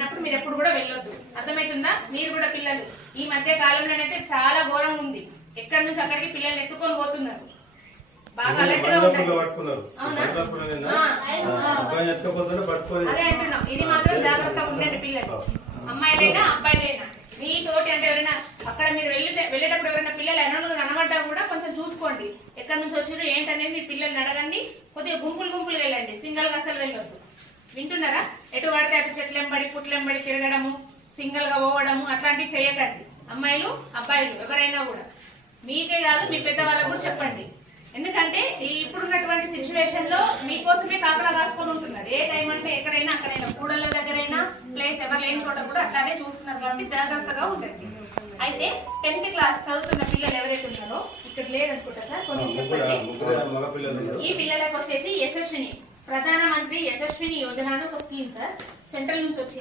అన్నప్పుడు మీరు ఎప్పుడు కూడా వెళ్ళొద్దు. అర్థమవుతుందా? మీరు కూడా పిల్లలు ఈ మధ్య కాలంలోనైతే చాలా ఘోరంగా ఉంది. ఎక్కడి నుంచి అక్కడికి పిల్లల్ని ఎత్తుకొని పోతున్నారు. బాగా అలర్ట్ గా ఉంటారు. అదే అంటున్నాం. ఇది మాత్రం జాగ్రత్తగా ఉండండి పిల్లలు, అమ్మాయిలైనా అబ్బాయిలైనా. మీతోటి అంటే ఎవరైనా అక్కడ మీరు వెళ్ళేటప్పుడు ఎవరైనా పిల్లలు ఎన్నో కనబడ్డా కూడా కొంచెం చూసుకోండి. ఎక్కడి నుంచి వచ్చారు ఏంటనేది మీ పిల్లల్ని అడగండి. కొద్దిగా గుంపులు వెళ్ళండి, సింగల్ గా అసలు వెళ్ళొద్దు. వింటున్నారా? ఎటు పడితే అటు చెట్లెంబడి పుట్లెంబడి తిరగడము, సింగల్ గా పోవడము అట్లాంటివి చేయకండి. అమ్మాయిలు అబ్బాయిలు ఎవరైనా కూడా. మీకే కాదు మీ పెద్దవాళ్ళకు కూడా చెప్పండి. ఎందుకంటే ఇప్పుడున్నటువంటి సిచ్యువేషన్ లో మీకోసమే కాపలా కాసుకొని ఉంటున్నారు. ఏ టైం అంటే ఎక్కడైనా అక్కడైనా కూడళ్ళ దగ్గరైనా ప్లేస్ ఎవరు లేని చోట కూడా అట్లానే చూస్తున్నారు. కాబట్టి జాగ్రత్తగా ఉండండి. అయితే 10th క్లాస్ చదువుతున్న పిల్లలు ఎవరైతే ఉన్నారో ఇక్కడ లేరనుకుంటా సార్, కొంచెం చెప్పండి. ఈ పిల్లలకు వచ్చేసి యశస్విని ప్రధానమంత్రి యశస్విని యోజన అని ఒక స్కీమ్ సార్, సెంట్రల్ నుంచి వచ్చింది.